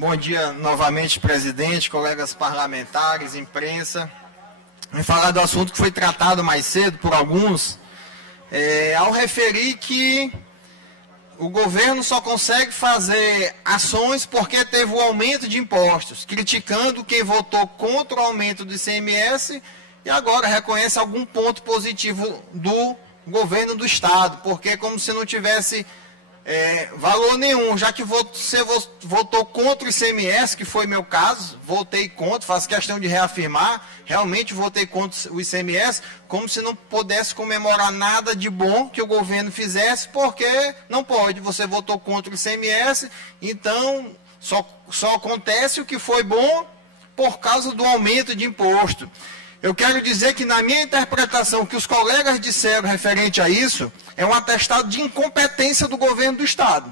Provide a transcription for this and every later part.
Bom dia novamente, presidente, colegas parlamentares, imprensa. Vou falar do assunto que foi tratado mais cedo por alguns, ao referir que o governo só consegue fazer ações porque teve o aumento de impostos, criticando quem votou contra o aumento do ICMS e agora reconhece algum ponto positivo do governo do Estado, porque como se não tivesse valor nenhum, já que você votou contra o ICMS, que foi meu caso, votei contra, faço questão de reafirmar, realmente votei contra o ICMS, como se não pudesse comemorar nada de bom que o governo fizesse, porque não pode, você votou contra o ICMS, então só acontece o que foi bom por causa do aumento de imposto. Eu quero dizer que, na minha interpretação, que os colegas disseram referente a isso, é um atestado de incompetência do governo do Estado.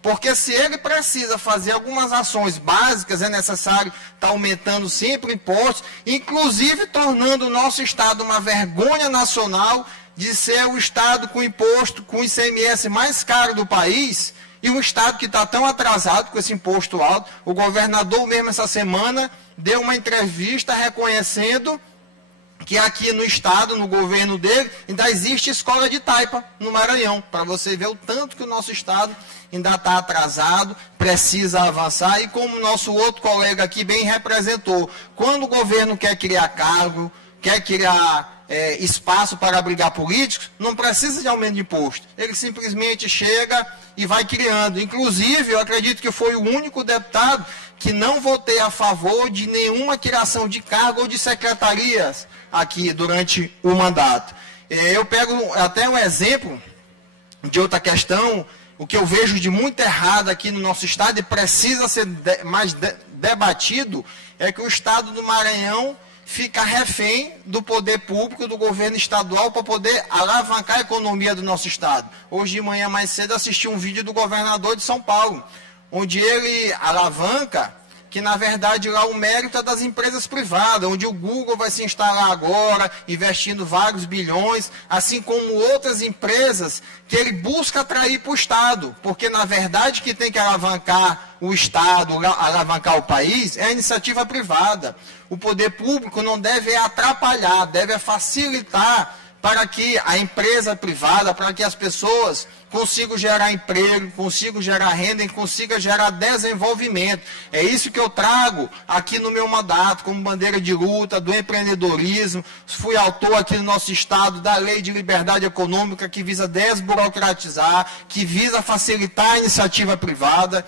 Porque se ele precisa fazer algumas ações básicas, é necessário estar aumentando sempre impostos, inclusive tornando o nosso Estado uma vergonha nacional de ser o Estado com imposto, com ICMS mais caro do país, e um Estado que está tão atrasado com esse imposto alto. O governador mesmo essa semana deu uma entrevista reconhecendo que aqui no Estado, no governo dele, ainda existe escola de taipa no Maranhão, para você ver o tanto que o nosso Estado ainda está atrasado, precisa avançar, e como o nosso outro colega aqui bem representou, quando o governo quer criar cargo, quer criar espaço para abrigar políticos, não precisa de aumento de imposto, ele simplesmente chega e vai criando. Inclusive, eu acredito que foi o único deputado que não votei a favor de nenhuma criação de cargo ou de secretarias aqui durante o mandato. Eu pego até um exemplo de outra questão, o que eu vejo de muito errado aqui no nosso Estado e precisa ser mais debatido, é que o Estado do Maranhão fica refém do poder público, do governo estadual, para poder alavancar a economia do nosso Estado. Hoje de manhã, mais cedo, assisti um vídeo do governador de São Paulo, onde ele alavanca que, na verdade, lá o mérito é das empresas privadas, onde o Google vai se instalar agora, investindo vários bilhões, assim como outras empresas que ele busca atrair para o Estado, porque, na verdade, que tem que alavancar o Estado, alavancar o país, é a iniciativa privada. O poder público não deve atrapalhar, deve facilitar para que a empresa privada, para que as pessoas consigam gerar emprego, consigam gerar renda e consigam gerar desenvolvimento. É isso que eu trago aqui no meu mandato, como bandeira de luta do empreendedorismo. Fui autor aqui no nosso Estado da Lei de Liberdade Econômica, que visa desburocratizar, que visa facilitar a iniciativa privada.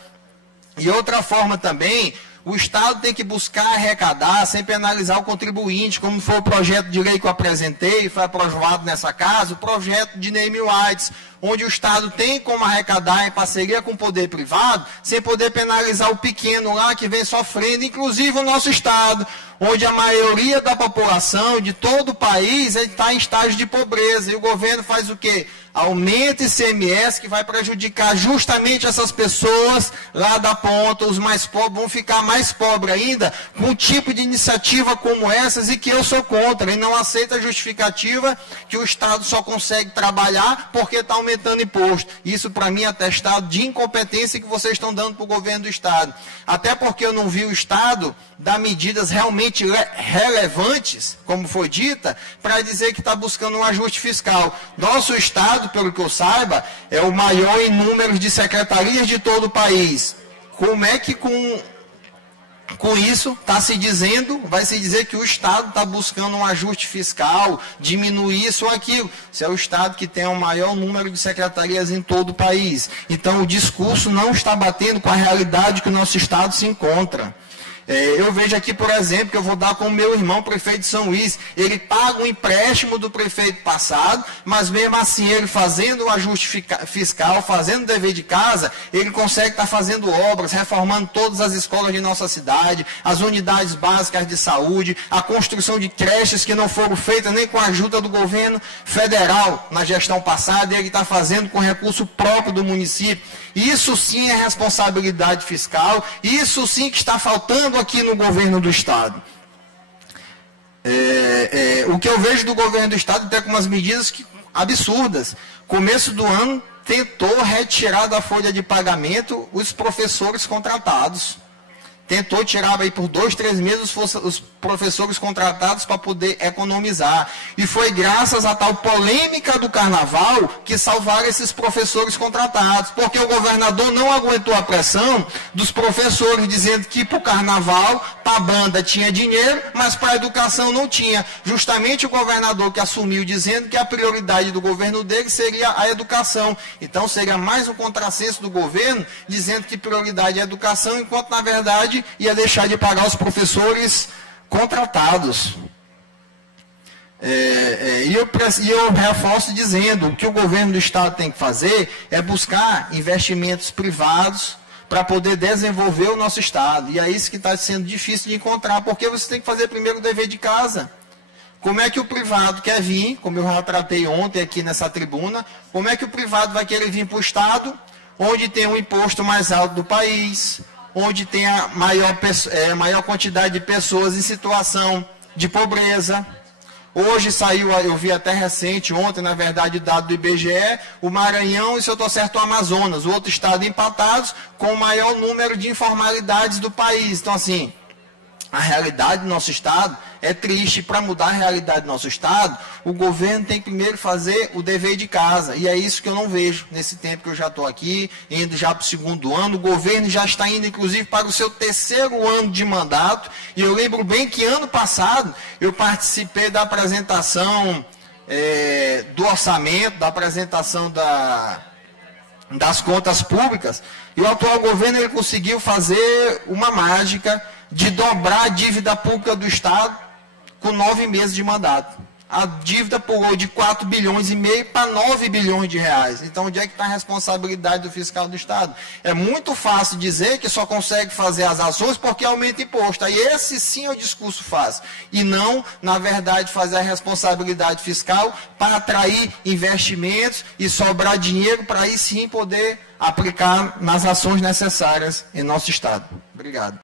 E outra forma também, o Estado tem que buscar arrecadar sem penalizar o contribuinte, como foi o projeto de lei que eu apresentei, foi aprovado nessa casa, o projeto de Name Rights, onde o Estado tem como arrecadar em parceria com o poder privado, sem poder penalizar o pequeno lá que vem sofrendo, inclusive o nosso Estado, onde a maioria da população de todo o país está em estágio de pobreza. E o governo faz o quê? Aumenta ICMS, que vai prejudicar justamente essas pessoas lá da ponta. Os mais pobres vão ficar mais pobres ainda, com um tipo de iniciativa como essas, e que eu sou contra. E não aceito a justificativa que o Estado só consegue trabalhar porque está aumentando imposto. Isso, para mim, é atestado de incompetência que vocês estão dando para o governo do Estado. Até porque eu não vi o Estado dar medidas realmente relevantes, como foi dita, para dizer que está buscando um ajuste fiscal. Nosso Estado, pelo que eu saiba, é o maior em números de secretarias de todo o país. Como é que com isso está se dizendo, vai se dizer que o Estado está buscando um ajuste fiscal, diminuir isso ou aquilo? Se é o Estado que tem o maior número de secretarias em todo o país. Então o discurso não está batendo com a realidade que o nosso Estado se encontra. Eu vejo aqui, por exemplo, que eu vou dar com o meu irmão, prefeito de São Luís. Ele paga um empréstimo do prefeito passado, mas mesmo assim, ele fazendo o ajuste fiscal, fazendo o dever de casa, ele consegue estar fazendo obras, reformando todas as escolas de nossa cidade, as unidades básicas de saúde, a construção de creches que não foram feitas nem com a ajuda do governo federal na gestão passada, e ele está fazendo com recurso próprio do município. Isso sim é responsabilidade fiscal, isso sim que está faltando aqui no governo do Estado. O que eu vejo do governo do Estado, até com umas medidas absurdas. Começo do ano, tentou retirar da folha de pagamento os professores contratados. tentou tirar aí por 2, 3 meses os professores contratados para poder economizar. E foi graças à tal polêmica do carnaval que salvaram esses professores contratados, porque o governador não aguentou a pressão dos professores dizendo que para o carnaval, para a banda tinha dinheiro, mas para a educação não tinha. Justamente o governador que assumiu dizendo que a prioridade do governo dele seria a educação. Então seria mais um contrassenso do governo dizendo que prioridade é a educação, enquanto na verdade ia deixar de pagar os professores contratados. E eu reforço dizendo que o governo do estado tem que fazer é buscar investimentos privados para poder desenvolver o nosso estado. E é isso que está sendo difícil de encontrar, porque você tem que fazer primeiro o dever de casa. Como é que o privado quer vir, como eu já tratei ontem aqui nessa tribuna, como é que o privado vai querer vir para o estado, onde tem o imposto mais alto do país, onde tem a maior quantidade de pessoas em situação de pobreza. Hoje saiu, eu vi até recente, ontem, na verdade, dado do IBGE, o Maranhão e, se eu estou certo, o Amazonas, o outro estado empatados, com o maior número de informalidades do país. Então, assim, a realidade do nosso estado é triste. Para mudar a realidade do nosso estado, o governo tem que primeiro fazer o dever de casa. E é isso que eu não vejo nesse tempo que eu já estou aqui, indo já para o 2º ano. O governo já está indo, inclusive, para o seu 3º ano de mandato. E eu lembro bem que ano passado eu participei da apresentação do orçamento, da apresentação das contas públicas. E o atual governo ele conseguiu fazer uma mágica de dobrar a dívida pública do estado com 9 meses de mandato. A dívida pulou de 4 bilhões e meio para 9 bilhões de reais. Então, onde é que está a responsabilidade do fiscal do estado? É muito fácil dizer que só consegue fazer as ações porque aumenta imposto. Aí esse sim é o discurso fácil. E não, na verdade, fazer a responsabilidade fiscal para atrair investimentos e sobrar dinheiro para aí sim poder aplicar nas ações necessárias em nosso estado. Obrigado.